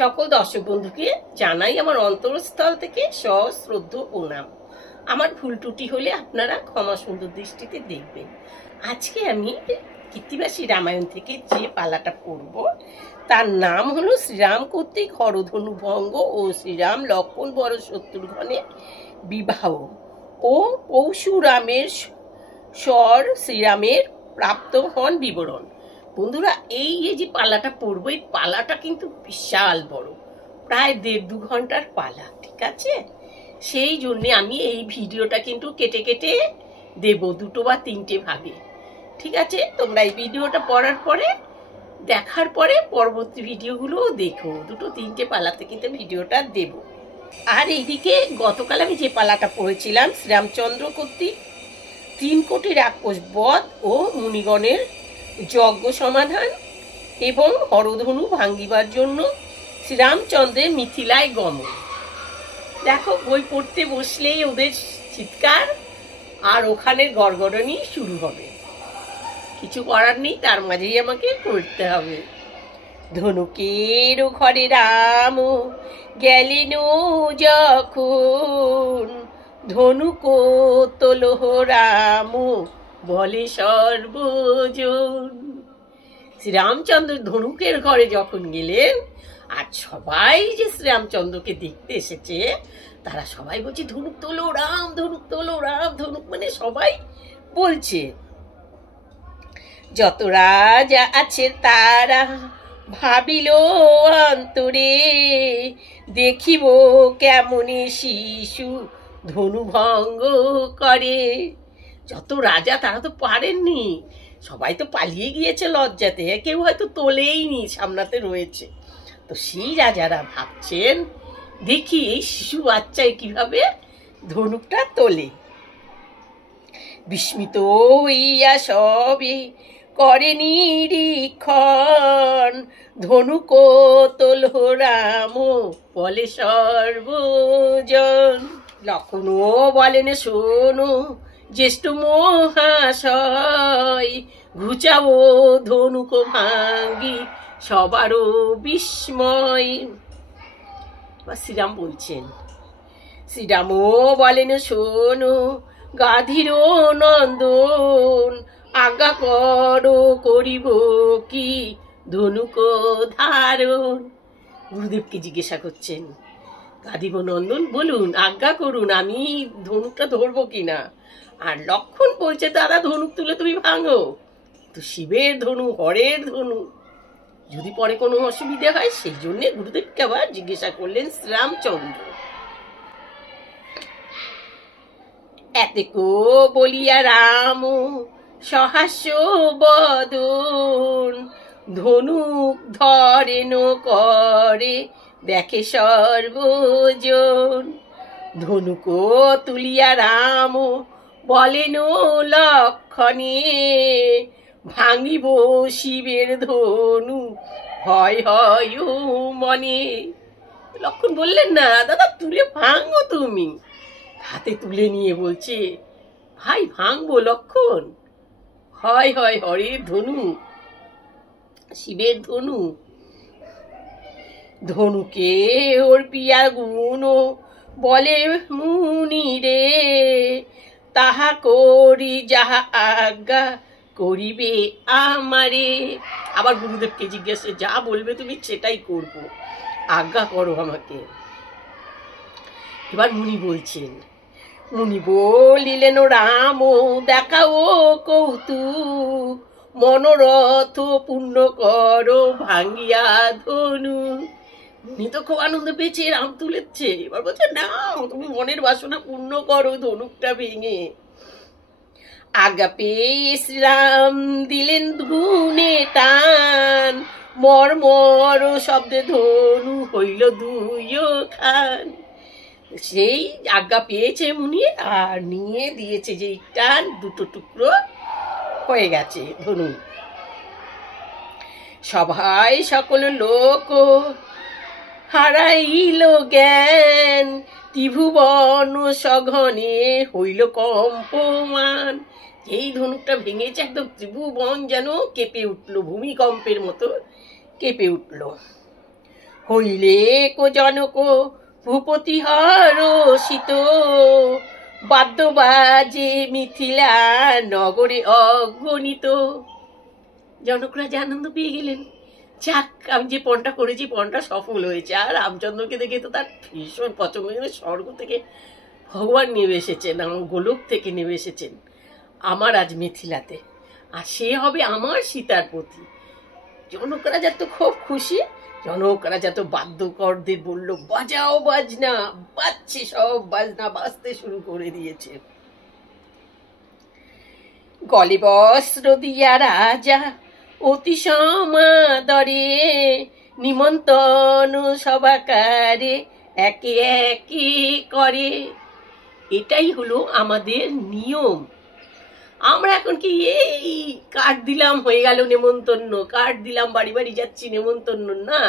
সকল দর্শক বন্ধুকে জানাই আমার অন্তরস্থল থেকে সশ্রদ্ধ প্রণাম। আমার ভুল ত্রুটি হলে আপনারা ক্ষমা সুন্দর দৃষ্টিতে দেখবেন। আজকে আমি কীর্তিবাসী রামায়ণ থেকে যে পালাটা পড়ব তার নাম হলো শ্রীরাম কর্তৃক হরধনু ভঙ্গ ও শ্রীরাম লক্ষ্মণ বড় শত্রুঘ্নের বিবাহ ও পরশুরামের স্বর শ্রীরামের প্রাপ্ত হন বিবরণ। বন্ধুরা, এই যে পালাটা পড়বো, এই পালাটা কিন্তু বিশাল বড়, প্রায় 1.5-2 ঘন্টার পালা, ঠিক আছে? সেই জন্যে আমি এই ভিডিওটা কিন্তু কেটে কেটে দেব 2 বা 3টে ভাগে, ঠিক আছে? তোমরা এই ভিডিওটা পড়ার পরে দেখার পরে পরবর্তী ভিডিওগুলোও দেখো। 2-3টে পালাতে কিন্তু ভিডিওটা দেব। আর এইদিকে গতকাল আমি যে পালাটা পড়েছিলাম শ্রীরামচন্দ্র কর্তৃক 3 কোটি রাক্ষস বধ ও মুনিগণের যজ্ঞ সমাধান এবং হরধনু ভাঙ্গিবার জন্য শ্রীরামচন্দ্রের মিথিলায় গমন। দেখো, বই পড়তে বসলেই ওদের চিৎকার আর ওখানের গড়গড়ানি শুরু হবে। কিছু করার নেই, তার মাঝেই আমাকে পড়তে হবে। ধনুকের ঘরে রাম গেলেন যখন, ধনুক তোলহ রাম বলে সর্বজন। শ্রীরামচন্দ্র ধনুকের ঘরে যখন গেলেন, আর সবাই যে শ্রীরামচন্দ্রকে দেখতে এসেছে তারা সবাই বলছে ধনুক তোলো রাম, ধনুক তোলো রাম। ধনুক মানে সবাই বলছে। যত রাজা আছে তারা ভাবিল অন্তরে, দেখিব কেমনে শিশু ধনু ভঙ্গ করে। যত রাজা তারা তো পারেননি, সবাই তো পালিয়ে গিয়েছে লজ্জাতে, কেউ হয়তো তোলেইনি, সামনাতে রয়েছে। তো সেই রাজারা ভাবছেন দেখি এই শিশু বাচ্চায় কিভাবে ধনুকটা তোলে। বিস্মিত হইয়া সবে করে নিরীক্ষণ, ধনুক তোলহ রাম বলে সর্বজন। লক্ষ্মণও বলেন শোনো জ্যেষ্ঠ মহাশয়, ঘুচাবো ধনুক ভাঙ্গি সবারও বিস্ময়। শ্রীরাম বলছেন, শ্রীরামও বলেন শোনো গাধীর নন্দন, আজ্ঞা করো করিব কি ধনুক ধারণ। গুরুদেবকে জিজ্ঞাসা করছেন, গাধীব নন্দন বলুন, আজ্ঞা করুন, আমি ধনুকটা ধরবো কিনা। আর লক্ষ্মণ বলছে, দাদা ধনুক তুলে তুমি ভাঙো। তো শিবের ধনু, হরের ধনু, যদি পরে কোনো অসুবিধা হয় সেই জন্যে গুরুদেবকে আবার জিজ্ঞাসা করলেন শ্রীরামচন্দ্র। এতেকো বলিয়া রাম সহাস্য বদন, ধনুক ধরেন করে দেখে সর্বজন। ধনুক তুলিয়া রাম বলেন লক্ষণে, ভাঙিব শিবের ধনু ভয় হয় মনে। লক্ষ্মণ বললেন, না দাদা তুলে ভাঙো তুমি। হাতে তুলে নিয়ে বলছে, ভাই ভাঙবো লক্ষ্মণ, হয় হয় হরের ধনু, শিবের ধনু। ধনুকে ওর পিয়া গুণ বলে মুনি রে, তাহা করি যাহা আজ্ঞা করিবে আমারে। আবার গুরুদেবকে জিজ্ঞাসা, যা বলবে তুমি সেটাই করব, আজ্ঞা করো আমাকে। এবার মুনি বলছেন, মুনি বলিলেন রাম দেখাও কৌতুক, মনোরথ পূর্ণ করো ভাঙ্গিয়া ধনু। মুনি তো খুব আনন্দ পেয়েছে, রাম তুলেছে। এবার বলছে, না তুমি মনের বাসনা পূর্ণ করো ধনুকটা ভেঙে। আজ্ঞা পেয়ে শ্রীরাম দিলেন গুণে টান, মর মর শব্দে ধনু হইল 2 খান। সেই আজ্ঞা পেয়েছে মুনি, আর নিয়ে দিয়েছে যে টান, 2 টুকরো হয়ে গেছে ধনু। সভায় সকল লোক হারাইল জ্ঞান, ত্রিভুবন সঘনে হইল কম্পমান। এই ধনুকটা ভেঙেছে, একদম ত্রিভুবন যেন কেঁপে উঠলো, ভূমিকম্পের মতো কেঁপে উঠল। হইলে কো জনক ভূপতি হরষিত, বাদ্য বাজে মিথিলা নগরে অগণিত। জনক রাজা আনন্দ পেয়ে গেলেন, যাক আমি যে পণটা করেছি পণটা সফল হয়েছে। আর রামচন্দ্রকে দেখে তো তার ভীষণ পছন্দ, স্বর্গ থেকে ভগবান নেমে এসেছেন, আমার গোলক থেকে নেমে এসেছেন আমার আজ মিথিলাতে, আর সে হবে আমার সীতার পতি। জনক রাজা তো খুব খুশি। জনক রাজা তো বাদ্যকরদের বলল, বাজাও বাজনা, বাজছে, সব বাজনা বাজতে শুরু করে দিয়েছে। গলে বস্ত্র দিয়া রাজা অতি সমাদরে নিমন্ত্রণ সভাকারে একে একে করে। এটাই হলো আমাদের নিয়ম। আমরা এখন কি এই কার্ড দিলাম হয়ে গেল নেমন্তন্ন, কার্ড দিলাম বাড়ি বাড়ি যাচ্ছি নেমন্তন্ন, না।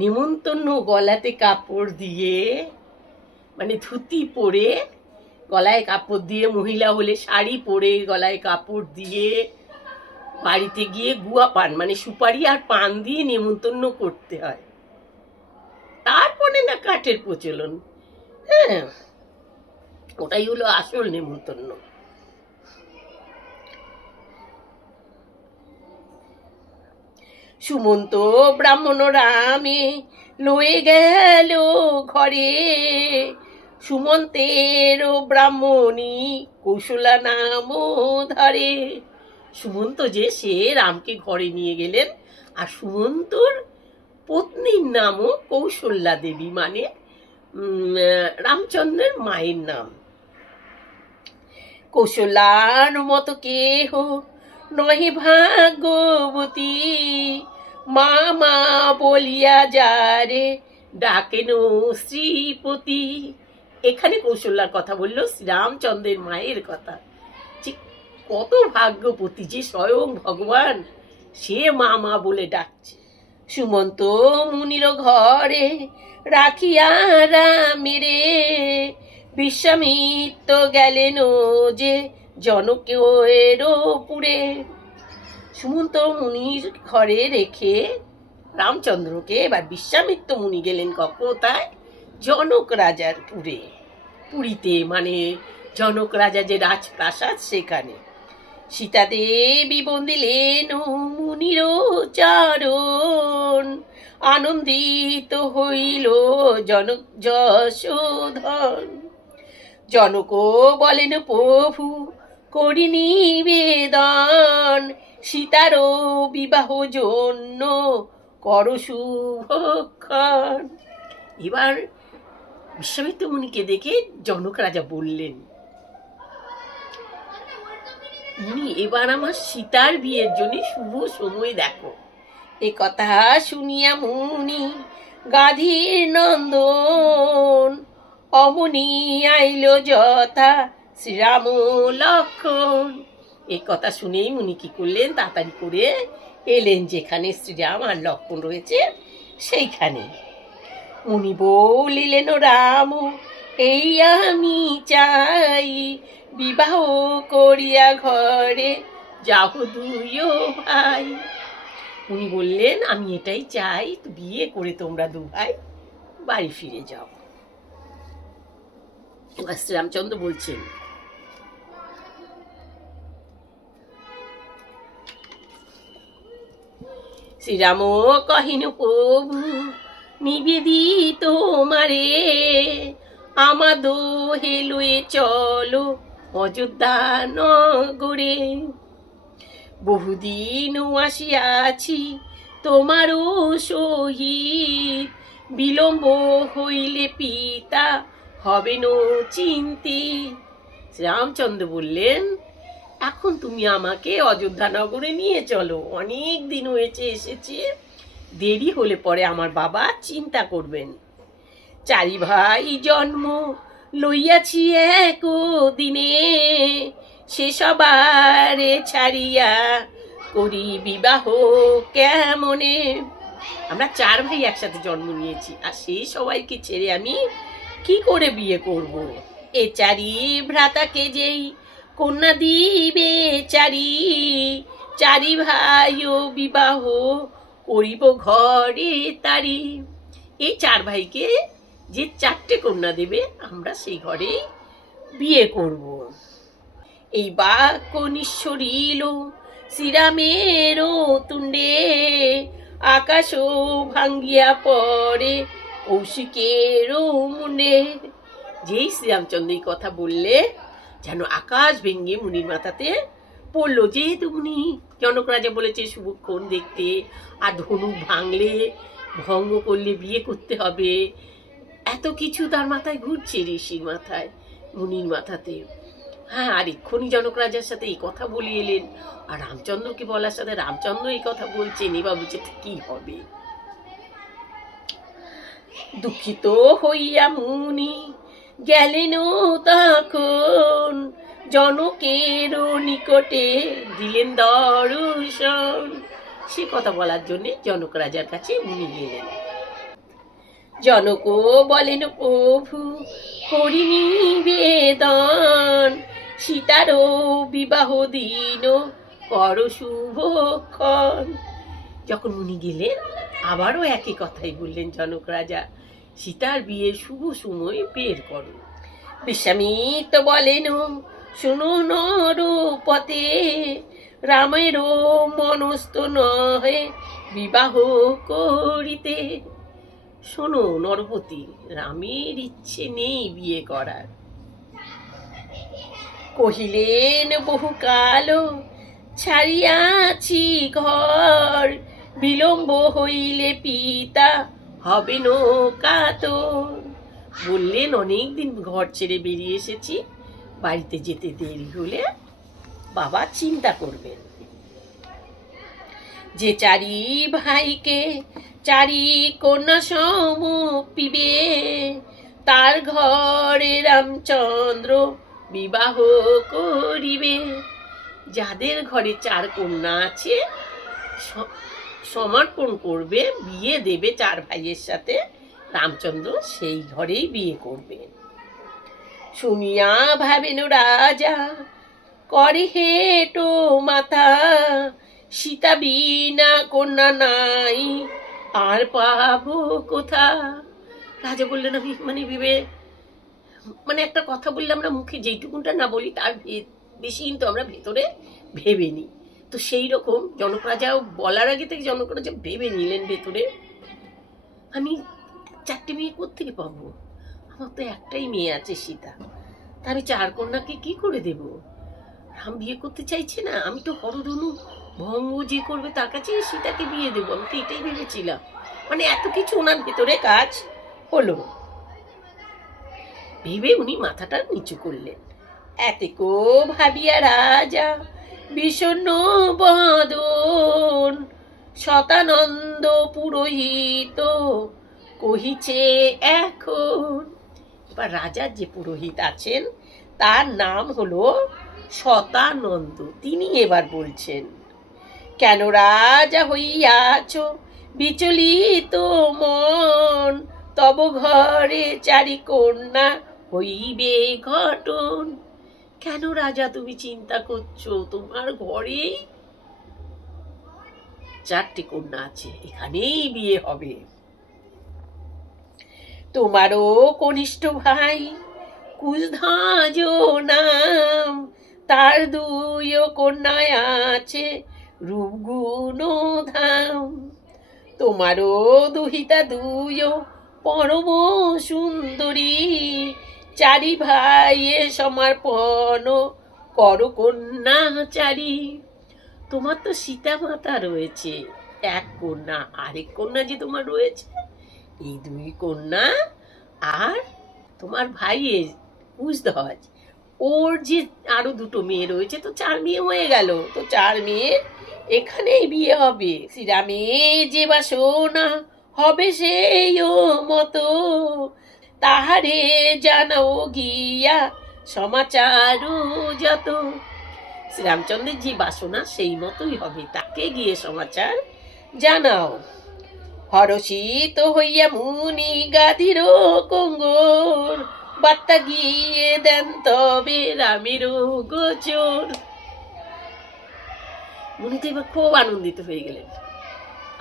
নেমন্তন্ন গলাতে কাপড় দিয়ে, মানে ধুতি পরে গলায় কাপড় দিয়ে, মহিলা হলে শাড়ি পরে গলায় কাপড় দিয়ে বাড়িতে গিয়ে গুয়া পান মানে সুপারি আর পান দিয়ে নেমন্তন্ন করতে হয়। তারপরে না কাঠের প্রচলন। হ্যাঁ, ওটাই হলো আসল নেমন্তন্ন। সুমন্ত ব্রাহ্মণ রামে লয়ে গেল ঘরে, সুমন্তের ব্রাহ্মণী কৌশলা নাম ধরে। সুমন্ত যে সে রামকে ঘরে নিয়ে গেলেন, আর সুমন্তর পত্নীর নামও কৌশল্যা দেবী, মানে রামচন্দ্রের মায়ের নাম। কৌশল্যার মতো কেহ নহে ভাগ্যবতী, মা মা বলিয়া যারে ডাকেন শ্রীপতি। এখানে কৌশল্যার কথা বললো, শ্রীরামচন্দ্রের মায়ের কথা। কত ভাগ্যবতী যে স্বয়ং ভগবান, সে মা মা বলে ডাকছে। সুমন্ত মুনির ঘরে রাখিয়া রামেরে, বিশ্বামিত্র গেলেন যে জনকের পুরে। সুমন্ত মুনির ঘরে রেখে রামচন্দ্রকে এবার বিশ্বামিত্র মুনি গেলেন কোথায়? জনক রাজার পুরে, পুরীতে, মানে জনক রাজা যে রাজপ্রাসাদ সেখানে। সীতা দেবী বন্দিলেন মুনির চরণ, আনন্দিত হইল জনক যশোধন। জনক বলেন প্রভু করি নিবেদন, সীতার বিবাহ জন্য কর শুভক্ষণ। এবার বিশ্বামিত্র মুনিকে দেখে জনক রাজা বললেন, মুনি এবার আমার সীতার বিয়ের জন্য শুভ সময় দেখো। এ কথা শুনিয়া মুনি গাধীর নন্দন, অমনি আইল যথা শ্রীরাম লক্ষণ। এ কথা শুনেই মুনি কি করলেন, তাড়াতাড়ি করে এলেন যেখানে শ্রীরাম আর লক্ষণ রয়েছে সেইখানে। মুনি বলিলেন, রাম এই আমি চাই, বিবাহ করিয়া ঘরে যাও দুইও ভাই। উনি বললেন, আমি এটাই চাই, বিয়ে করে তোমরা দু ভাই বাড়ি ফিরে যাও। শ্রীরামচন্দ্র বলছেন, শ্রীরাম কহিন প্রভু নিবেদিত মারে, আমাদ হেলুয়ে চলো অযোধ্যা নগরে। বহুদিন আসিয়াছি তোমারও সহিত, বিলম্ব হইলে পিতা হবেন চিন্তিত। শ্রীরামচন্দ্র বললেন, এখন তুমি আমাকে অযোধ্যা নগরে নিয়ে চলো, অনেক দিন হয়েছে এসেছে, দেরি হলে পরে আমার বাবা চিন্তা করবেন। চারি ভাই জন্ম লইয়াছি এক দিনে, সে সবারে ছাড়িয়া করি বিবাহ কেমনে। আমরা চার ভাই একসাথে জন্ম নিয়েছি, আর সেই সবাইকে ছেড়ে আমি কি করে বিয়ে করব? এ চারি ভ্রাতাকে যেই কন্যা দিবে চারি, চারি ভাইও বিবাহ করিব ঘরে তারি। এই 4 ভাইকে যে 4টে কন্যা দেবে আমরা সেই ঘরেই বিয়ে করব। এই বাক্য নিঃসরিল শ্রীরামের তুণ্ডে, আকাশও ভাঙ্গিয়া পড়ে কৌশিকের মুন্ডে। যেই শ্রীরামচন্দ্র এই কথা বললে যেন আকাশ ভেঙে মুনির মাথাতে পড়লো। যেহেতু উনি জনক রাজা বলেছে শুভক্ষণ দেখতে, আর ধনুক ভাঙলে ভঙ্গ করলে বিয়ে করতে হবে, এত কিছু তার মাথায় ঘুরছে, ঋষির মাথায়, মুনির মাথাতে। হ্যাঁ, আর এক্ষুনি জনক রাজার সাথে এই কথা বলে এলেন, আর রামচন্দ্রকে বলার সাথে রামচন্দ্র এই কথা বলছেন। এবার বুঝছে কি হবে। দুঃখিত হইয়া মুনি গেলেন তখন, জনকের নিকটে দিলেন দর্শন। সে কথা বলার জন্য জনক রাজার কাছে মুনি গেলেন। জনক বলেন প্রভু করি নিবেদন, সীতারও বিবাহ দিন কর শুভক্ষণ। যখন মুনি গেলেন আবারও একই কথাই বললেন জনক রাজা, সীতার বিয়ের শুভ সময় বের করো। বিশ্বামিত্র বলেন শুনো নরপতে, রামেরও মনস্থ নহে বিবাহ করিতে। শোনো নরপতি, রামের ইচ্ছে নেই বিয়ে করার। কহিলেন বহুকাল ছাড়িয়াছি ঘর, বিলম্ব হইলে পিতা হবে ন কাতর। বললেন অনেকদিন ঘর ছেড়ে বেরিয়ে এসেছি, বাড়িতে যেতে দেরি হলে বাবা চিন্তা করবেন। যে 4 ভাইকে 4 কন্যা সমপিবে, তার ঘরে রামচন্দ্র বিবাহ করিবে। যাদের ঘরে 4 কন্যা আছে সমর্পণ করবে, বিয়ে দেবে 4 ভাইয়ের সাথে, রামচন্দ্র সেই ঘরেই বিয়ে করবেন। শুনিয়া ভাবেন রাজা করে হেটো মাথা, সীতা বিনা কন্যা নাই আর পাবো কোথা। রাজা বললেন আমি ভেবে একটা কথা বললে আমরা মুখে যেইটুকুনটা না বলি তার বেশি কিন্তু আমরা ভেতরে ভেবে নিই। তো সেই রকম জনক রাজা বলার আগে থেকে জনক রাজা ভেবে নিলেন ভেতরে, আমি 4টে মেয়ে কোত্থেকে পাবো? আমার তো একটাই মেয়ে আছে সীতা, তা আমি 4 কন্যাকে কি করে দেব? রাম বিয়ে করতে চাইছে না, আমি তো হরধনু ভঙ্গ যে করবে তার কাছে সীতাকে বিয়ে দেবো, আমি তো এটাই ভেবেছিলাম। এত কিছু ওনার ভেতরে কাজ হলো। ভেবে উনি মাথাটা নিচু করলেন। এতেকো ভাবিয়া রাজা বিষণ্ণ বদন, শতানন্দ পুরোহিত কহিছে এখন। এবার রাজার যে পুরোহিত আছেন তার নাম হলো শতানন্দ। তিনি এবার বলছেন, কেন রাজা হইয়াছ বিচলিত মন, তব ঘরে 4 কন্যা হইবে ঘটন। কেন রাজা তুমি চিন্তা করছো? তোমার ঘরে 4টে কন্যা আছে, এখানেই বিয়ে হবে। তোমারও কনিষ্ঠ ভাই কুশধ্বজ নাম, তার 2 কন্যা আছে রূপগুণ ধাম। তোমারও দুহিতা 2 পরম সুন্দরী, 4 ভাইয়ে সমর্পণ কর কন্যা 4। তোমার তো সীতা মাতা রয়েছে 1 কন্যা, আরেক কন্যা যে তোমার রয়েছে এই 2 কন্যা, আর তোমার ভাইয়ের কুশধ্বজ ওর যে আরো 2 মেয়ে রয়েছে, তো 4 মেয়ে হয়ে গেল। তো 4 মেয়ে এখানেই বিয়ে হবে। শ্রীরামে যে বাসনা হবে সেই মতো, তাহারে জানাও গিয়া সমাচার যত। শ্রীরামচন্দ্রের যে বাসনা সেই মতোই হবে, তাকে গিয়ে সমাচার জানাও। হরষিত হইয়া মুনি গাদির কঙ্গর, বার্তা গিয়ে দেন তবে রামের গোচর। মুনি তো এবার খুব আনন্দিত হয়ে গেলেন,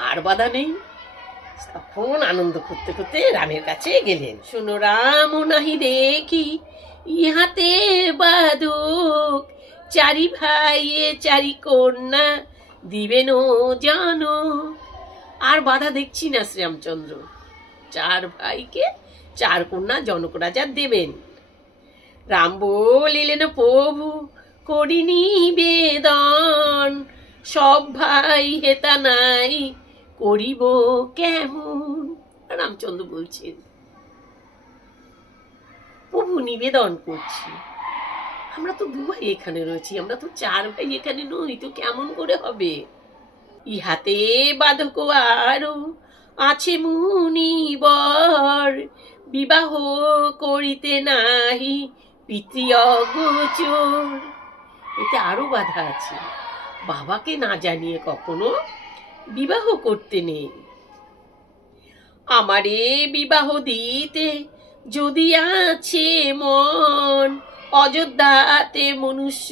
আর বাধা নেই। তখন আনন্দ করতে করতে রামের কাছে গেলেন। শোনো রাম নাহি দেখি ইহাতে বাদক, চারি ভাইয়ে চারি কন্যা দিবেন জানো। আর বাধা দেখছি না শ্রীরামচন্দ্র, 4 ভাইকে 4 কন্যা জনক রাজা দেবেন। রাম বলিলেন প্রভু করি নিবেদন, সব ভাই হেতা নাই করিব কেমন। রামচন্দ্র বলছেন প্রভু নিবেদন করছি, আমরা তো 2 ভাই এখানে রয়েছি, আমরা তো 4 ভাই এখানে নই, তো কেমন করে হবে। ইহাতে বাধক আরো আছে মুনিবর, বিবাহ করিতে নাহি পিতৃ অগোচর। এতে আরো বাধা আছে, বাবাকে না জানিয়ে কখনো বিবাহ করতে নেই। আমারে বিবাহ দিতে যদি আছে মন, অযোধ্যাতে মনুষ্য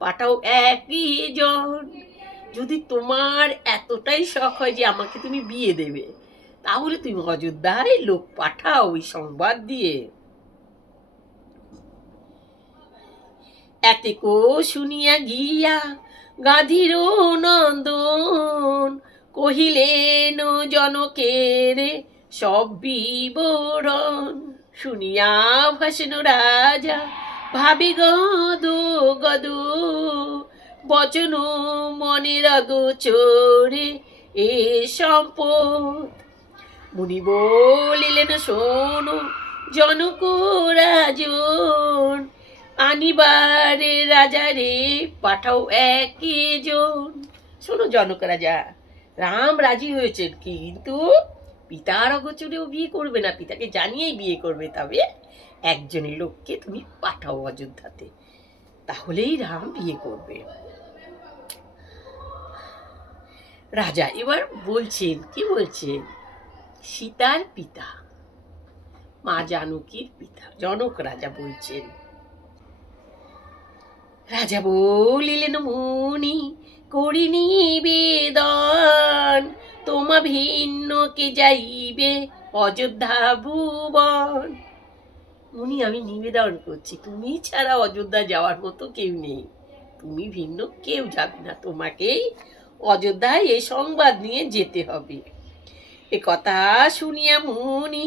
পাঠাও 1 জন। যদি তোমার এতটাই শখ হয় যে আমাকে তুমি বিয়ে দেবে, তাহলে তুমি অযোধ্যায় লোক পাঠাও ওই সংবাদ দিয়ে। এতেকো শুনিয়া গিয়া গাধীর নন্দন, কহিলেন জনকের সব বিবরণ। শুনিয়া ভাসেন রাজা ভাবি গদ গদ, বচন মনের গোচরে এ সম্পদ। মুনি বলিলেন শোনো জনক রাজন, আনিবারে রাজারে পাঠাও 1 জন। শোনো জনক রাজা, রাম রাজি হয়েছেন, কিন্তু পিতার অগোচরেও বিয়ে করবে না, পিতাকে জানিয়েই বিয়ে করবে। তবে 1 জন লোককে তুমি পাঠাও অযোধ্যাতে, তাহলেই রাম বিয়ে করবে। রাজা এবার বলছেন, কি বলছেন, সীতার পিতা মা জানকীর পিতা জনক রাজা বলছেন। রাজা বলিলেন মুনি করি নিবেদন, তোমা ভিন্ন কে যাইবে অযোধ্যা ভুবন। মুনি আমি নিবেদন করছি, তুমি ছাড়া অযোধ্যা যাওয়ার মতো কেউ নেই, তুমি ভিন্ন কেউ যাবে না, তোমাকেই অযোধ্যায় এই সংবাদ নিয়ে যেতে হবে। এ কথা শুনিয়া মুনি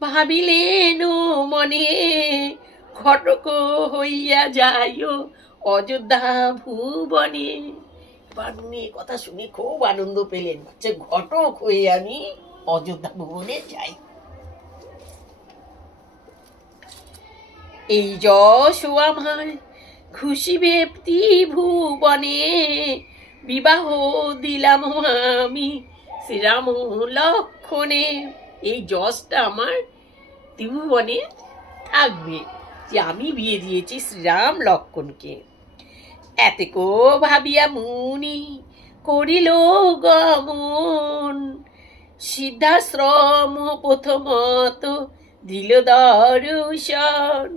ভাবিলেন মনে, ঘটক হইয়া যাইও অযোধ্যা ভুবনে। এবার মুনি কথা শুনে খুব আনন্দ পেলেন, যে ঘটক হয়ে আমি অযোধ্যা ভুবনে যাই। এই যশ আমার খুশিবে ভুবনে, বিবাহ দিলাম আমি শ্রীরাম লক্ষণে। এই যশটা আমার ত্রিভুবনে থাকবে, যে আমি বিয়ে দিয়েছি শ্রীরাম লক্ষণকে। এতেকো ভাবিয়া মুনি করিল গমন, সিদ্ধাশ্রম প্রথমত দিল দর্শন।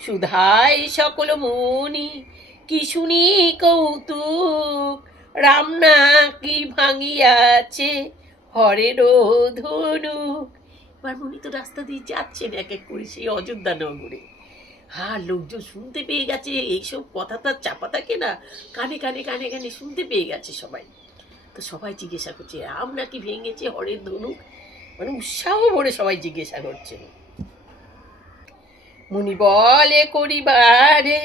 সুধায় সকল মুনি কি শুনি কৌতুক, রাম নাকি ভাঙিয়াছে হরের ধনুক। এবার মুনি তো রাস্তা দিয়ে যাচ্ছেন 1 করে সেই অযোধ্যা নগরে। লোকজন শুনতে পেয়ে গেছে, এইসব কথা তার চাপা থাকে না, কানে কানে কানে কানে শুনতে পেয়ে গেছে সবাই। তো সবাই জিজ্ঞাসা করছে রাম নাকি ভেঙেছে হরের ধনুক, মানে উৎসাহ ভরে সবাই জিজ্ঞাসা করছে। মুনি বলে করিবারে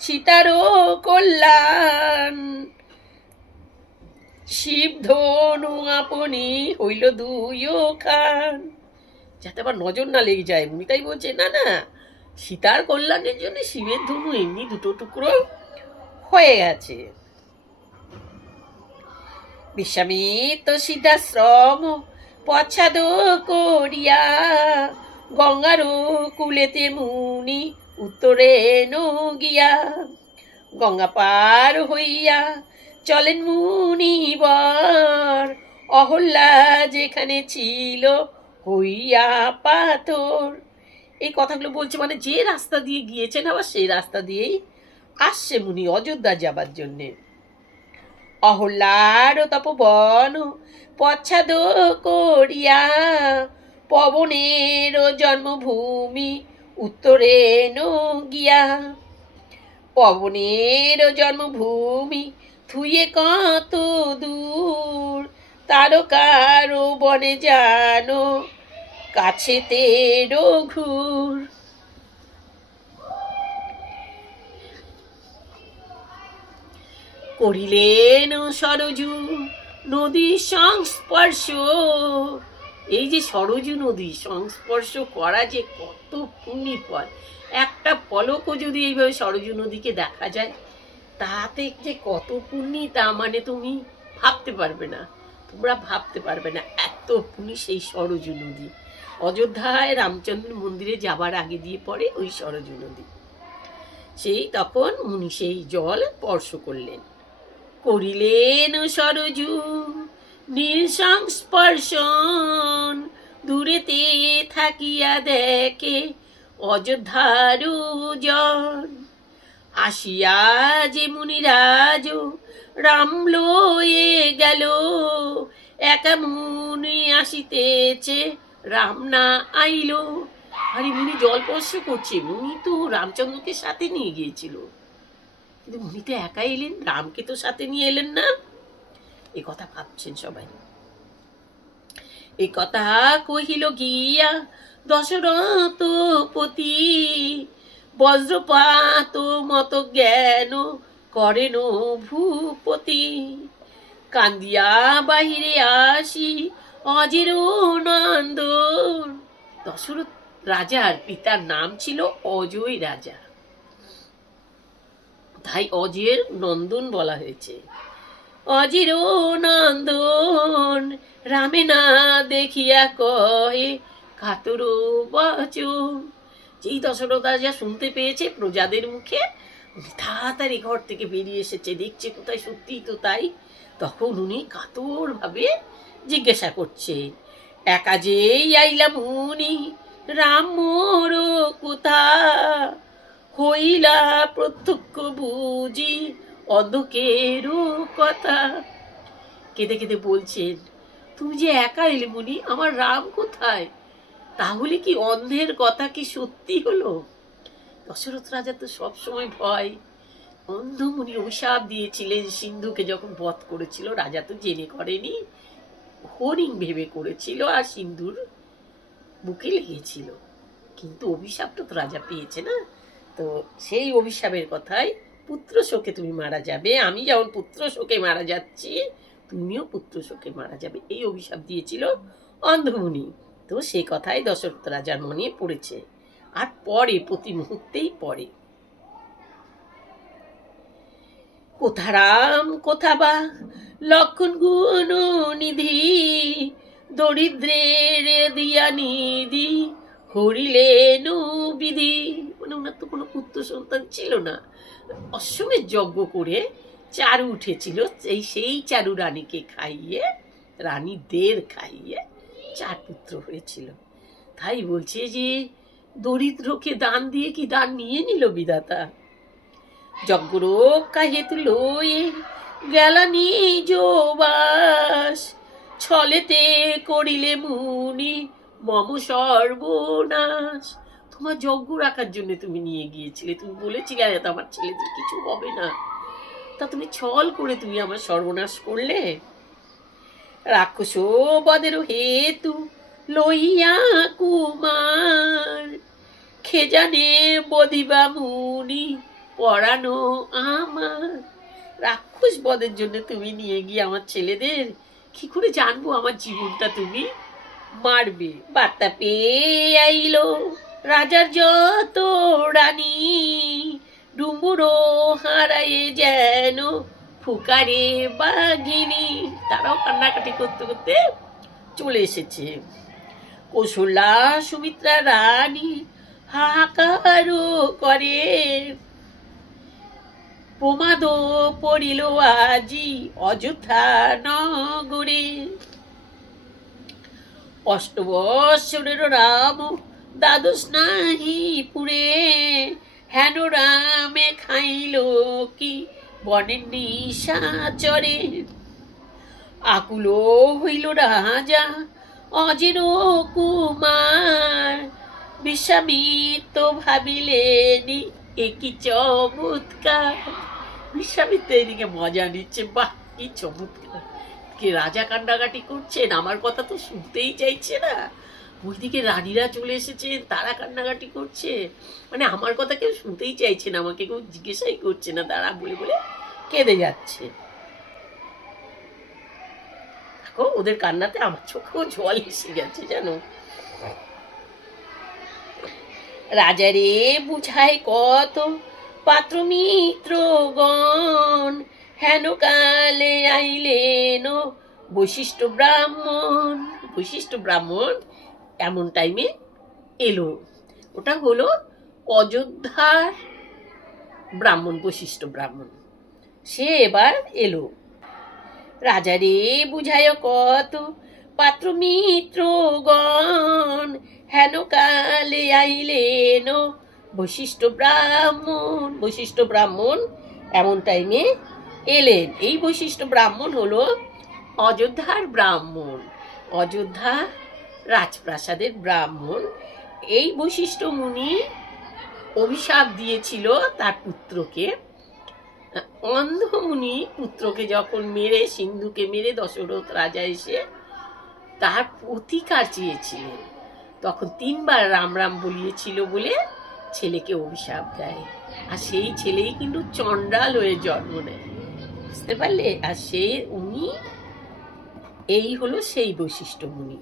সীতারও কল্যাণ, শিব ধনু আপনি হইল 2 খান। যাতে আবার নজর না লেগে যায়, মুনি তাই বলছে না না, সীতার কল্যাণের জন্য শিবের ধনু এমনি 2 টুকরো হয়ে গেছে। বিশ্বামিত্র সিদ্ধাশ্রম পচ্ছাদ করিয়া, গঙ্গার কুলেতে মুনি উত্তরে গিয়া। গঙ্গা পার হইয়া চলেন মুনিবর, অহল্যা যেখানে ছিল হইয়া পাথর। এই কথাগুলো বলছে, মানে যে রাস্তা দিয়ে গিয়েছেন আবার সেই রাস্তা দিয়েই আসছে মুনি অযোধ্যা যাবার জন্যে। অহল্যার তপবন পচ্ছাদ করিয়া, পবনের জন্মভূমি উত্তরেণ গিয়া। পবনের জন্মভূমি থুয়ে কত দূর, তারকার বনে জানো কাছেতে রঘুর। করিলেন সরজু নদী সংস্পর্শ। এই যে সরজু নদী সংস্পর্শ করা যে কত পুণ্যের ফল। একটা পলকও যদি এইভাবে সরজু নদীকে দেখা যায় তাতে যে কত পুণ্যি, তা মানে তুমি ভাবতে পারবে না, তোমরা ভাবতে পারবে না এত পুণ্যি সেই সরজু নদী। অযোধ্যায় রামচন্দ্র মন্দিরে যাবার আগে দিয়ে পড়ে ওই সরজু নদী। সেই তখন মুনি সেই জল স্পর্শ করলেন। করিলেন সরজু নিঃসংস্পর্শন, দূরেতে থাকিয়া দেখে অযোধ্যার জন। আসিয়া যে মুনিরাজ রাম লয়ে গেল, একা মুনি আসিতেছে রাম না আইল। আরে মুনি জল স্পর্শ করছে, মুনি তো রামচন্দ্রকে সাথে নিয়ে গিয়েছিল, কিন্তু মুনি তো একা এলেন, রামকে তো সাথে নিয়ে এলেন না। এ কথা ভাবছেন সবাই। এ কথা কহিল গিয়া দশরথ পতি, বজ্রপাত মত জ্ঞান করেন ভূপতি। কান্দিয়া বাহিরে আসি অজের নন্দন। দশরথ রাজার পিতার নাম ছিল অজয় রাজা, তাই অজের নন্দন বলা হয়েছে। অজের নন্দন রামে না দেখিয়া কহে কাতর বচন। যেই দশরথ রাজা শুনতে পেয়েছে প্রজাদের মুখে, তাড়াতাড়ি ঘর থেকে বেরিয়ে এসেছে, দেখছে কোথায় সত্যি তো তাই। তখন উনি কাতর ভাবে জিজ্ঞাসা করছেন, একা যেই আইলা মুনি রাম মোর কোথা, হইলা প্রত্যক্ষ বুঝি অন্ধকের কথা। কেঁদে কেঁদে বলছেন, তুমি যে একা এলে মুনি, আমার রাম কোথায়? তাহলে কি অন্ধের কথা কি সত্যি হলো? দশরথ রাজা তো সবসময় ভয়। অন্ধ মুনি অভিশাপ দিয়েছিলেন সিন্ধুকে যখন বধ করেছিল, রাজা তো জেনে করেনি, হরিণ ভেবে করেছিল, আর সিন্ধুর বুকে লেগেছিল। কিন্তু অভিশাপটা তো রাজা পেয়েছে না, তো সেই অভিশাপের কথাই পুত্র শোকে তুমি মারা যাবে, আমি যেমন পুত্র শোকে মারা যাচ্ছি তুমিও পুত্র শোকে মারা যাবে, এই অভিশাপ দিয়েছিল অন্ধমুনি। তো সেই কথাই দশরথ রাজার মনে পড়েছে, আর পরে প্রতি মুহূর্তেই পড়ে। কোথা রাম কোথা বা লক্ষণ গুণ নিধি, দরিদ্রের দিয়া নিধি হরিলেন বিধি। মানে ওনার তো কোনো পুত্র সন্তান ছিল না, অশ্বমেধ যজ্ঞ করে চারু উঠেছিল, সেই চারু রানীকে খাইয়ে, রানীদের খাইয়ে 4 পুত্র হয়েছিল। তাই বলছে যে দরিদ্রকে দান দিয়ে কি দান নিয়ে নিল বিধাতা। যজ্ঞরক্ষা হেতু লয়ে গেলা নিজ বাস, ছলেতে করিলে মুনি মম সর্বনাশ। তোমার যজ্ঞ রাখার জন্য তুমি নিয়ে গিয়েছিলে, তুমি বলেছিলে আমার ছেলেদের কিছু হবে না, তা তুমি ছল করে তুমি আমার সর্বনাশ করলে। রাক্ষস বদের হেতু লইয়া কুমার, খেজানে বদিবা মুনি পড়ানো আমার। রাক্ষস বদের জন্য তুমি নিয়ে গিয়ে আমার ছেলেদের, কি করে জানবো আমার জীবনটা তুমি মারবে। বার্তা পেয়ে আইলো রাজার যত রানী, ডুম্বুরো হারায়ে যেন ফুকারে বাঘিনী। তারাও কান্নাকাটি করতে করতে চলে এসেছে। কৌশল্যা সুমিত্রা রানী হাহাকার করে, প্রমাদ পড়িল আজি অযোধ্যা নগরে। 8 বৎসরের রাম দ্বাদশ নাহি পুরে, হেন রামে খাইল কি বনের নিশাচরে। আকুল হইল রাজা অজের কুমার, বিশ্বামিত্র ভাবিলেনি এ কি চমৎকার। বিশ্বামিত্র এদিকে মজা নিচ্ছে, বাহ কি চমৎকার, কে রাজা কান্ডাকাটি করছেন, আমার কথা তো শুনতেই চাইছে না। ওইদিকে রানীরা চলে এসেছেন, তারা কান্নাকাটি করছে, মানে আমার কথা কেউ শুনতেই চাইছে না, আমাকে কেউ জিজ্ঞাসাই করছে না, তারা বলে বলে কেঁদে যাচ্ছে। দেখো ওদের কান্নাতে আমার চোখেও জল এসে গেছে জানো। রাজারে বুঝায় কত পাত্র মিত্রগণ, হেন কালে আইলেন বৈশিষ্ট্য ব্রাহ্মণ। বৈশিষ্ট্য ব্রাহ্মণ এমন টাইমে এলো, ওটা হলো অযোধ্যার ব্রাহ্মণ, বৈশিষ্ট্য ব্রাহ্মণ, সে এবার এলো। রাজারে বুঝায় কত পাত্র মিত্রগণ, হেন কালে আইলেন বৈশিষ্ট্য ব্রাহ্মণ। বৈশিষ্ট্য ব্রাহ্মণ এমন টাইমে এলেন। এই বৈশিষ্ট্য ব্রাহ্মণ হলো অযোধ্যার ব্রাহ্মণ, অযোধ্যা রাজপ্রাসাদের ব্রাহ্মণ। এই বৈশিষ্ট্য মুনি অভিশাপ দিয়েছিল তার পুত্রকে। অন্ধমুনি পুত্রকে যখন মেরে, সিন্ধুকে মেরে দশরথ রাজা এসে তার প্রতিকার চেয়েছিলেন, তখন 3 বার রাম রাম বলিয়েছিল বলে ছেলেকে অভিশাপ দেয়। আর সেই ছেলেই কিন্তু চণ্ডাল হয়ে জন্ম নেয়, বুঝতে পারলে। আর সে উনি, এই হলো সেই বৈশিষ্ট্য মুনি।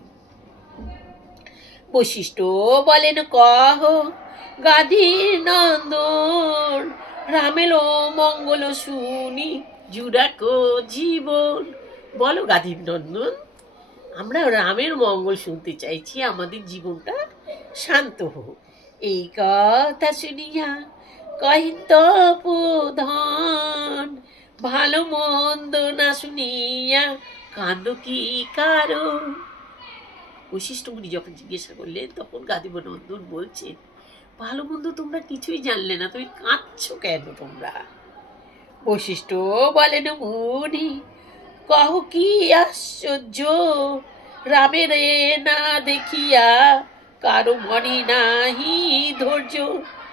বৈশিষ্ট্য বলেন কহ গাধীর নন্দন, রামেলো মঙ্গল শুনি জুড়াকো জীবন। বলো গাধীর নন্দন, আমরা রামের মঙ্গল শুনতে চাইছি, আমাদের জীবনটা শান্ত হোক। এই কথা শুনিয়া কহিন তপোধন, ভালো মন্দ না শুনিয়া কান্দ কি কারণ। বৈশিষ্ট্য মুনি যখন জিজ্ঞাসা করলেন, তখন গাধীব নন্দন বলছে, ভালো মন্দ তোমরা কিছুই জানলে না, তুমি কাঁদছো কেন তোমরা? বৈশিষ্ট্য বলেন মুনি, কহ কি আশ্চর্য, রামের না দেখিয়া কারো মনে নাহি ধৈর্য।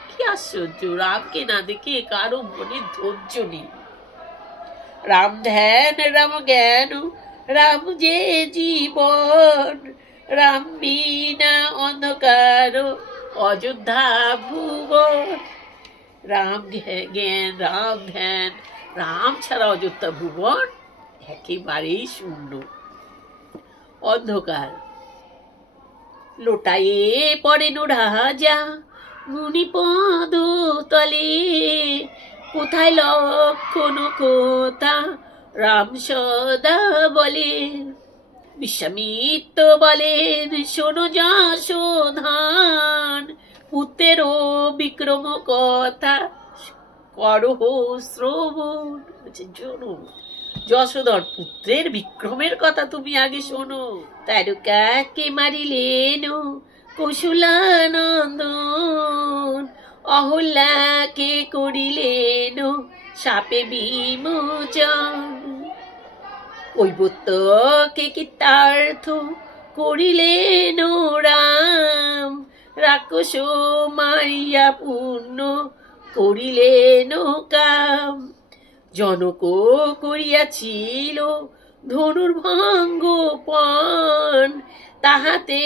কি আশ্চর্য, রামকে না দেখে কারো মনে ধৈর্য নেই। রাম ধ্যান রাম জ্ঞান, রাম যে জীবন, রাম বিনা অন্ধকার অযোধ্যা ভুবন। রাম জ্ঞান, রাম ধ্যান, রাম ছাড়া অযোধ্যা ভুবন একেবারেই শূন্য, অন্ধকার। লোটায়ে পড়েন রাজা মুনিপদ তলে, কোথায় লক্ষণ কোথা রাম সদা বলে। বিশ্বামিত্র বলেন শোনো যশোধন, পুত্রের বিক্রম কথা করহ শ্রবণ। শোনো যশোধর পুত্রের বিক্রমের কথা তুমি আগে শোনো। তারকাকে মারিলেন কৌশলানন্দন, অহল্যাকে করিলেন সাপে বিমোচন। কৈবত্যকে কৃতার্থ করিলেন রাম, রাক্ষস মারিয়া পূর্ণ করিলেন কাম। জনক করিয়াছিল ধনুর্ভঙ্গ পণ, তাহাতে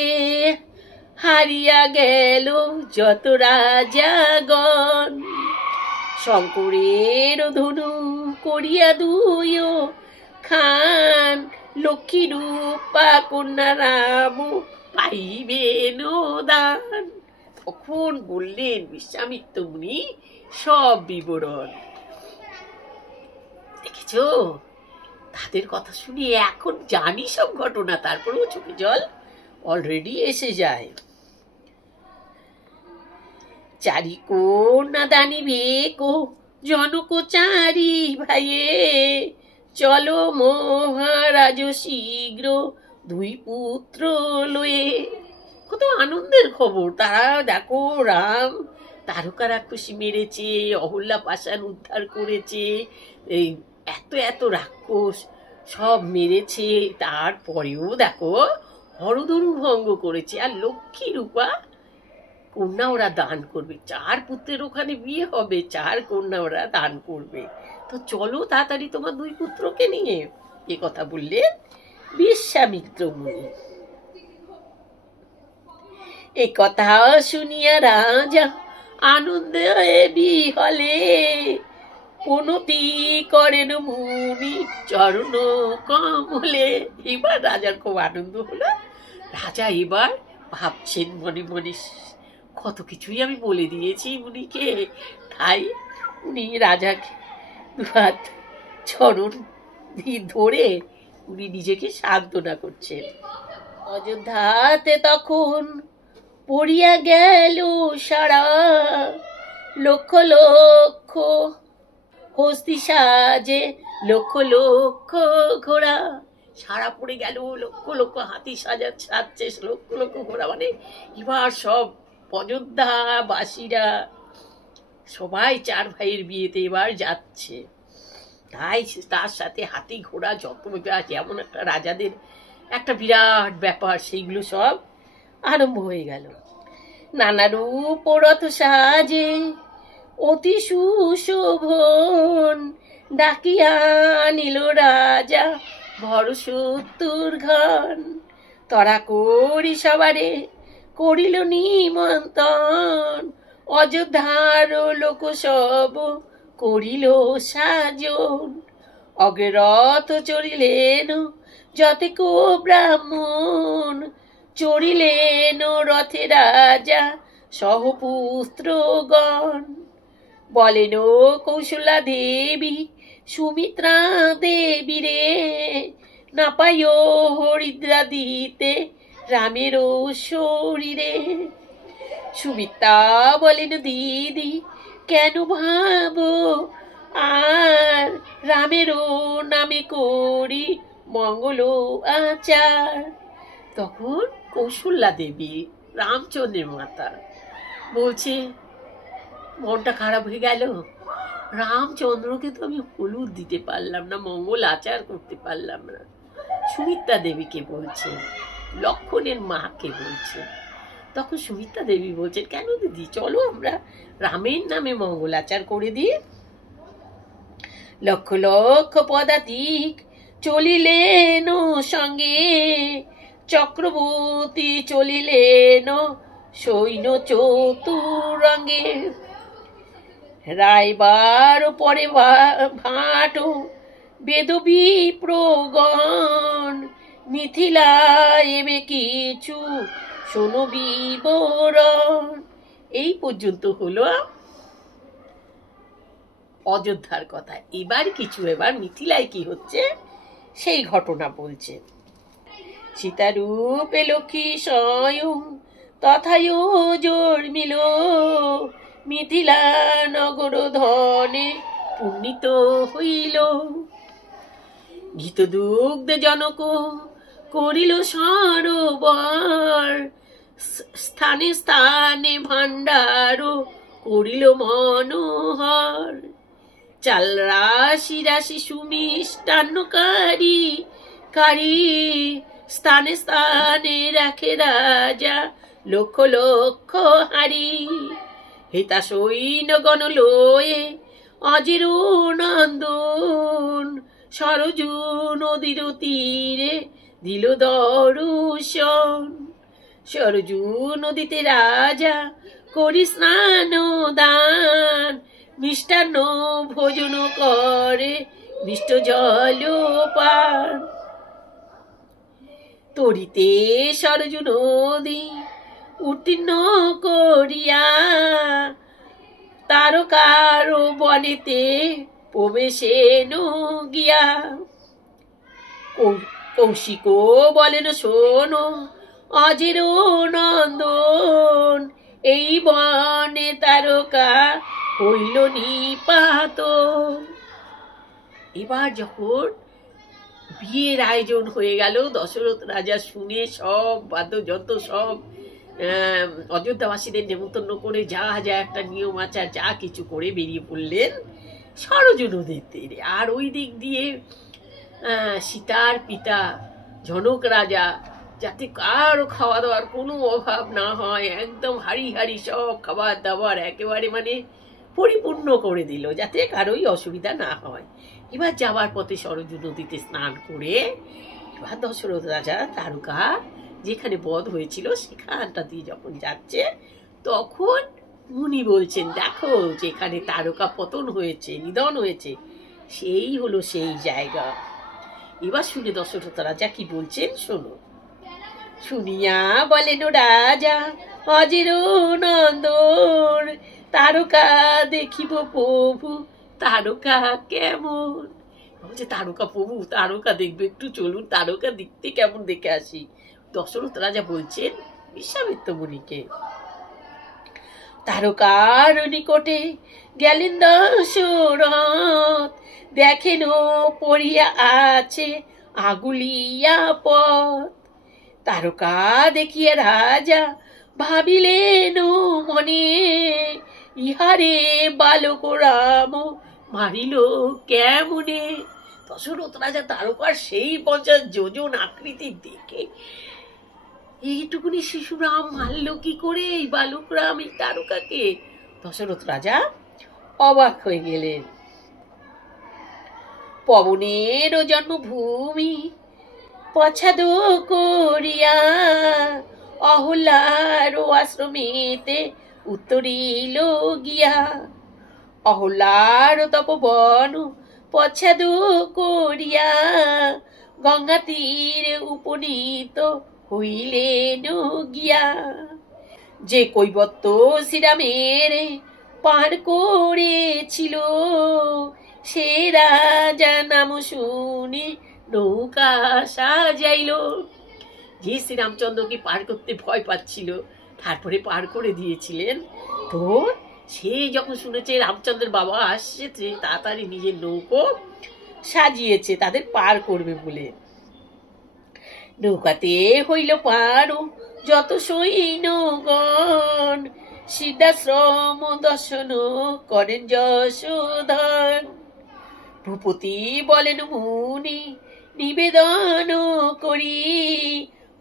হারিয়া গেল যত রাজাগণ। শঙ্করের ধনু করিয়া দুয় খান, লক্ষ্মী রূপা কন্যা রাম পাইবেন দান। তখন বললেন বিশ্বামিত্র মুনি সব বিবরণ। দেখেছ, তাদের কথা শুনে এখন জানি সব ঘটনা, তারপরেও চোখে জল অলরেডি এসে যায়। চারিকো না দানি ভেকো জনক চারি ভাইয়ে, চলো মহারাজ শীঘ্র 2 পুত্র লয়ে। কত আনন্দের খবর, তারা দেখো রাম তারকা রাক্ষসী মেরেছে, অহল্যা পাষাণ উদ্ধার করেছে, এই এত এত রাক্ষস সব মেরেছে। তারপরেও দেখো হরধনু ভঙ্গ করেছে, আর লক্ষ্মী রূপা কন্যা ওরা দান করবে। 4 পুত্রের ওখানে বিয়ে হবে, 4 কন্যা ওরা দান করবে। তো চলো তাড়াতাড়ি তোমার 2 পুত্রকে নিয়ে। এ কথা বললেন বিশ্বামিত্র মুনি। এ কথা শুনিয়া রাজা আনন্দে বিহলে প্রণতি করেন মুনি চরণ কমলে। এবার রাজার খুব আনন্দ হলো। রাজা এবার ভাবছেন মনে মনে, কত কিছুই আমি বলে দিয়েছি মুনিকে। তাই উনি রাজাকে 2 হাত চরণ ধরে উনি নিজেকে সান্ত্বনা করছেন। অযোধ্যাতে তখন পড়িয়া গেল সারা, লক্ষ লক্ষ হস্তি সাজে লক্ষ লক্ষ ঘোড়া। সারা পড়ে গেল, লক্ষ লক্ষ হাতি সাজছে, লক্ষ লক্ষ ঘোড়া। মানে এবার সব অযোধ্যাবাসীরা সবাই 4 ভাইয়ের বিয়েতে এবার যাচ্ছে। তাই তার সাথে হাতি ঘোড়া যত যেমন একটা রাজাদের একটা বিরাট ব্যাপার, সেইগুলো সব আরম্ভ হয়ে গেল। নানা রূপ রথ সাজে অতি সুশোভন, ডাকিয়া নিল রাজা ভর 70 ঘন। তরা করি সবারে করিল নিমন্ত্রণ, অযোধ্যার লোক সব করিল সাজন। অগ্ররথ চড়িলেন যতেক ব্রাহ্মণ, চড়িলেন রথে রাজা সহপুত্রগণ। বলেন কৌশলা দেবী সুমিত্রা দেবী রে, না পায় হরিদ্রা দিতে রামের শরীরে। সুমিত্রা বলেন দিদি কেন ভাবো, আর রামের নামে করি মঙ্গল আচার। তখন কৌশল্যা দেবী রামচন্দ্রের মাতা বলছে, মনটা খারাপ হয়ে গেল, রামচন্দ্রকে তো আমি হলুদ দিতে পারলাম না, মঙ্গল আচার করতে পারলাম না। সুমিত্রা দেবীকে বলছেন, লক্ষণের মাকে বলছেন। তখন সুমিত্রা দেবী বলছেন, কেন দিদি, চলো আমরা রামের নামে মঙ্গল আচার করে দিই। লক্ষ লক্ষ পদাতিক চলিলেন সঙ্গে, চক্রবর্তী চলিলেন সৈন্য চতুরঙ্গে। রায়বার পরে ভাট বেদ বিপ্রগণ, মিথিলা এবে কিছু শোনো বিবরণ। এই পর্যন্ত হলো অযোধ্যার কথা। এবার মিথিলায় কি হচ্ছে সেই ঘটনা বলছে। সীতারূপে লক্ষ্মী স্বয়ং তথায় জন্মিল, মিথিলা নগর ধনে পুণ্যিত হইল। ঘৃত দুগ্ধে জনক করিল সরোবর, স্থানে স্থানে ভাণ্ডার করিল মনোহর। চাল রাশি রাশি সুমিষ্টান্নকারী স্থানে স্থানে রাখে রাজা লক্ষ লক্ষ হারি। হেতা সৈন্যগণ লয়ে অজির নন্দন, সরজু নদীর তীরে দিল দর্শন। সরজু নদীতে রাজা করি স্নান দান, মিষ্টান্ন ভোজন করে মিষ্ট জল পান। তরিতে সরজু নদী উত্তীর্ণ করিয়া, তারকার বনেতে প্রবেশেন গিয়া। কৌশিক বলেন শোনো অজির নন্দন, এই বনে তারকা হইল নিপাত। এবার যখন বিয়ের আয়োজন হয়ে গেল, দশরথ রাজা শুনে সব বাদ্যযন্ত্র সব অযোধ্যাবাসীদের নেমন্তন্ন করে যা যা একটা নিয়ম আচার যা কিছু করে বেরিয়ে পড়লেন সরজুনুদের তীরে। আর ওই দিক দিয়ে সীতার পিতা জনক রাজা যাতে কারো খাওয়া দাওয়ার কোনো অভাব না হয়, একদম হাড়ি হাড়ি সব খাবার দাবার একেবারে মানে পরিপূর্ণ করে দিল যাতে কারোই অসুবিধা না হয়। এবার যাওয়ার পথে সরজু নদীতে স্নান করে এবার দশরথ রাজা তারকা যেখানে বধ হয়েছিল সেখানটা দিয়ে যখন যাচ্ছে তখন মুনি বলছেন, দেখো যেখানে তারকা পতন হয়েছে, নিধন হয়েছে, সেই হলো সেই জায়গা। এবার শুনে দশরথ রাজা কি বলছেন শোনো। শুনিয়া বলেন রাজা অজির নন্দন, তারকা দেখিব প্রভু, তারকা কেমন? বলছে তারকা প্রভু, তারকা দেখবে, একটু চলুন তারকা দেখতে কেমন দেখে আসি। দশরথ রাজা বলছেন বিশ্বামিত্র মুনিকে, তারকার নিকটে গেলেন দশরথ, দেখেন পড়িয়া আছে আগুলিয়া পথ। তারকা দেখিয়া রাজা ভাবিলেন মনে, ইহারে বালক রাম মারিল কেমনে? দশরথ রাজা তারকার সেই 50 যোজন আকৃতি দেখে এইটুকুনি শিশু রাম মারল কি করে এই বালক রাম এই তারকাকে? দশরথ রাজা অবাক হয়ে গেলেন। পবনের জন্মভূমি পছাদ করিয়া অহল্যার আশ্রমেতে উত্তরিল গিয়া, অহল্যার তপবন পছাদ করিয়া গঙ্গা তীরে উপনীত হইলেন গিয়া। যে কৈবত্য শ্রীরামের পার করেছিল, সে রাজা নাম শুনে নৌকা সাজাইল। যে শ্রীরামচন্দ্রকে পার করতে ভয় পাচ্ছিল তারপরে পার করে দিয়েছিলেন, তো সে যখন শুনেছে রামচন্দ্রের বাবা আসছে তাড়াতাড়ি নিজের নৌকো সাজিয়েছে তাদের পার করবে বলে। নৌকাতে হইল পার যত সৈন্যগণ, সিদ্ধাশ্রম দর্শন করেন যশোধন। ভূপতি বলেন মুনি নিবেদন করি,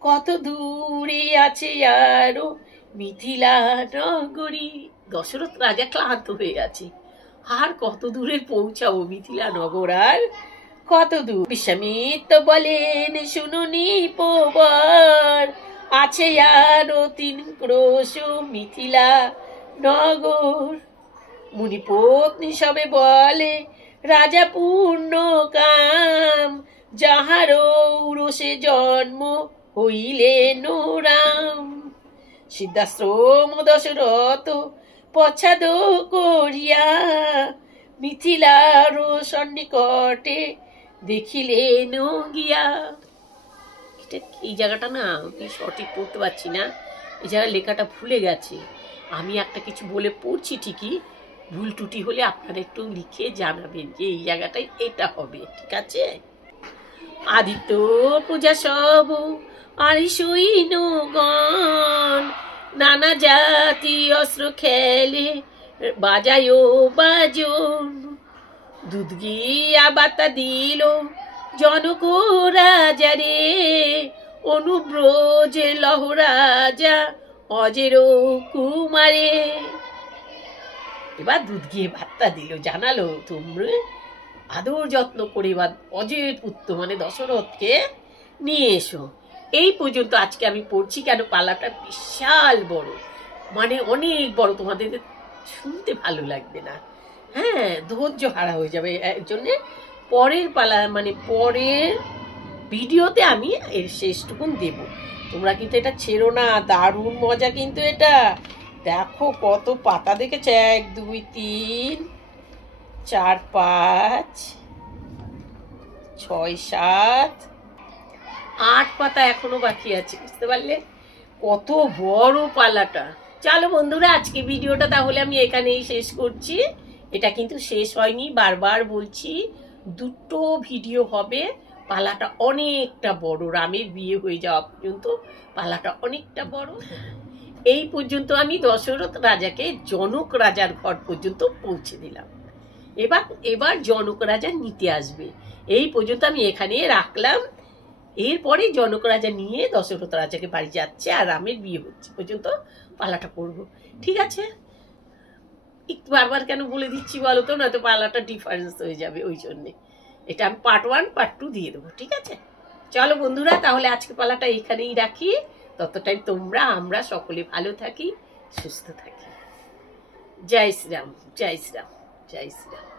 কত দূরে আছে আরো মিথিলা নগরী। দশরথ রাজা ক্লান্ত হয়ে আছে, আর কত দূরে পৌঁছাবো মিথিলা নগর, আর কত দূর? বিশ্বামিত্র বলেন শুনুনি পবর, আছে আরো 3 ক্রোশ মিথিলা নগর। মুনিপত্নী সবে বলে রাজা পূর্ণ কাম, যাহার উরসে জন্ম হইলেন রাম। সিদ্ধাশ্রম দশরথ পছাদ করিয়া মিথিলার সন্নিকটে দেখিলেন গিয়া। এই জায়গাটা না আমি সঠিক পড়তে পারছি না, এই জায়গায় লেখাটা ভুলে গেছে। আমি একটা কিছু বলে পড়ছি ঠিকই, ভুল ত্রুটি হলে আপনারা একটু লিখে জানাবেন যে এই জায়গাটায় এটা হবে, ঠিক আছে? আদিত্য পূজা সব আর সৈন্যগণ, নানা জাতি অস্ত্র খেলে বাজায় বাজন। দুধ গিয়া বার্তা দিল জনক রাজারে, অনুব্রজে লহরাজা অজের কুমারে। এবার দুধ গিয়ে বার্তা দিল, জানালো তোমরা আদর যত্ন করে এবার অজয়ের পুত্র মানে দশরথকে নিয়ে এসো। এই পর্যন্ত আজকে আমি পড়ছি, কেন পালাটা বিশাল বড়, মানে অনেক বড়, তোমাদের শুনতে ভালো লাগবে না, হ্যাঁ ধৈর্য হারা হয়ে যাবে। এর জন্য পরের পালা মানে পরের ভিডিওতে আমি এর শেষটুকুন দেব, তোমরা কিন্তু এটা ছেড়ো না, দারুণ মজা কিন্তু এটা। দেখো কত পাতা দেখেছে, 1 2 3 4 5 6 7 8 পাতা এখনো বাকি আছে, বুঝতে পারলে কত বড় পালাটা। চলো বন্ধুরা আজকে ভিডিওটা তাহলে আমি এখানেই শেষ করছি। এটা কিন্তু শেষ হয়নি, বারবার বলছি 2টো ভিডিও হবে। পালাটা অনেকটা বড়, রামের বিয়ে হয়ে যাওয়া পর্যন্ত পালাটা অনেকটা বড়। এই পর্যন্ত আমি দশরথ রাজাকে জনক রাজার ঘর পর্যন্ত পৌঁছে দিলাম। এবার জনক রাজা নিতে আসবে, এই পর্যন্ত আমি এখানে রাখলাম। এরপরে জনক রাজা নিয়ে দশরথ রাজাকে বাড়ি যাচ্ছে আর রামের বিয়ে হচ্ছে পর্যন্ত পালাটা করব। ঠিক আছে, একটু বারবার কেন বলে দিচ্ছি বলো তো, নয়তো পালাটা ডিফারেন্স হয়ে যাবে। ওই জন্যে এটা আমি পার্ট 1 পার্ট 2 দিয়ে দেবো। ঠিক আছে, চলো বন্ধুরা, তাহলে আজকে পালাটা এখানেই রাখি। ততটাই তোমরা আমরা সকলে ভালো থাকি, সুস্থ থাকি। জয় শ্রীরাম, জয় শ্রীরাম, জয় শ্রীরাম।